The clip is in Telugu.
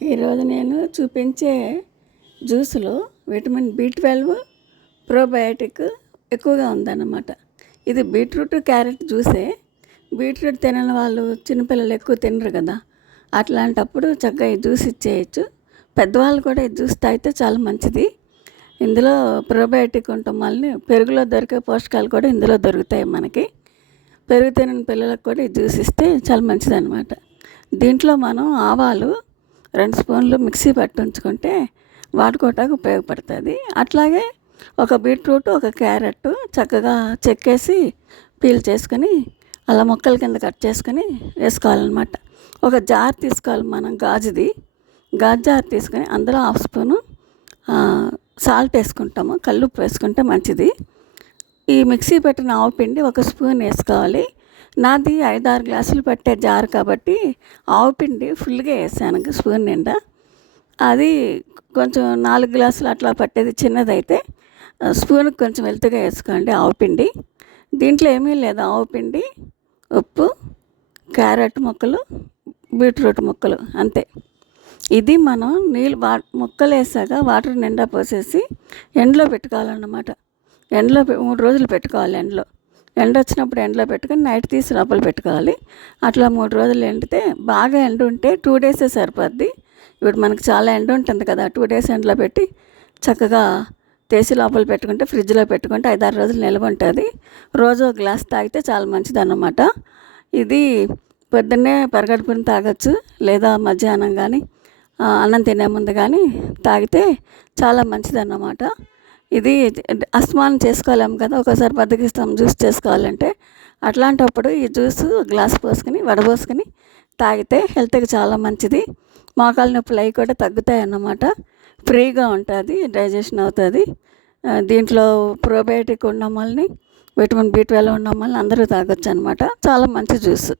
ఈరోజు నేను చూపించే జ్యూస్లో విటమిన్ బి12 ప్రోబయాటిక్ ఎక్కువగా ఉందన్నమాట. ఇది బీట్రూట్ క్యారెట్ జ్యూసే. బీట్రూట్ తినని వాళ్ళు చిన్నపిల్లలు ఎక్కువ తినరు కదా, అట్లాంటప్పుడు చక్కగా ఈ జ్యూస్ ఇచ్చేయచ్చు. పెద్దవాళ్ళు కూడా ఈ జ్యూస్ తాగితే చాలా మంచిది. ఇందులో ప్రోబయాటిక్ ఉండటం వల్ల పెరుగులో దొరికే పోషకాలు కూడా ఇందులో దొరుకుతాయి మనకి. పెరుగు తినని పిల్లలకు కూడా ఈ జ్యూస్ ఇస్తే చాలా మంచిది అనమాట. దీంట్లో మనం ఆవాలు 2 స్పూన్లు మిక్సీ పట్టి ఉంచుకుంటే వాడుకోవటానికి ఉపయోగపడుతుంది. అట్లాగే ఒక బీట్రూట్, ఒక క్యారెట్ చక్కగా చెక్కేసి పీల్ చేసుకొని అలా ముక్కల కింద కట్ చేసుకొని వేసుకోవాలన్నమాట. ఒక జార్ తీసుకోవాలి మనం, గాజు జార్ తీసుకొని అందులో 1/2 స్పూను సాల్ట్ వేసుకుంటాము, కల్లుప్పు వేసుకుంటే మంచిది. ఈ మిక్సీ పెట్టిన ఆవు పిండి 1 స్పూన్ వేసుకోవాలి. నాది 5-6 గ్లాసులు పట్టే జారు కాబట్టి ఆవు పిండి ఫుల్గా వేసాను, స్పూన్ నిండా. అది కొంచెం 4 గ్లాసులు అట్లా పట్టేది చిన్నదైతే స్పూన్కి కొంచెం వెలుతుగా వేసుకోండి ఆవు పిండి. దీంట్లో ఏమీ లేదు, ఆవు పిండి, ఉప్పు, క్యారెట్ ముక్కలు, బీట్రూట్ ముక్కలు, అంతే. ఇది మనం నీళ్ళు ముక్కలు వేసాక వాటర్ నిండా పోసేసి ఎండలో పెట్టుకోవాలన్నమాట. ఎండలో 3 రోజులు పెట్టుకోవాలి. ఎండ వచ్చినప్పుడు ఎండలో పెట్టుకొని నైట్ తీసి లోపల పెట్టుకోవాలి. అట్లా 3 రోజులు ఎండితే, బాగా ఎండ ఉంటే 2 డేసే సరిపోద్ది. ఇప్పుడు మనకు చాలా ఎండ ఉంటుంది కదా, 2 డేస్ ఎండలో పెట్టి చక్కగా తీసి లోపల పెట్టుకుంటే, ఫ్రిడ్జ్లో పెట్టుకుంటే 5-6 రోజులు నిల్వ ఉంటుంది. రోజు ఒక గ్లాస్ తాగితే చాలా మంచిది అన్నమాట. ఇది పొద్దున్నే పరగడుపున తాగొచ్చు, లేదా మధ్యాహ్నం కానీ అన్నం తినే ముందు కానీ తాగితే చాలా మంచిది అన్నమాట. ఇది అస్తమానం చేసుకోలేము కదా, ఒకసారి బద్దకిస్తాం జ్యూస్ చేసుకోవాలంటే. అట్లాంటప్పుడు ఈ జ్యూస్ గ్లాస్ పోసుకొని వడబోసుకొని తాగితే హెల్త్కి చాలా మంచిది. మోకాళ్ళ నొప్పులు అవి కూడా తగ్గుతాయి అన్నమాట. ఫ్రీగా ఉంటుంది, డైజెషన్ అవుతుంది. దీంట్లో ప్రోబయాటిక్ ఉండడం వల్ల, విటమిన్ బి12 ఉండడం వల్ల అందరూ తాగొచ్చు అనమాట. చాలా మంచి జ్యూస్.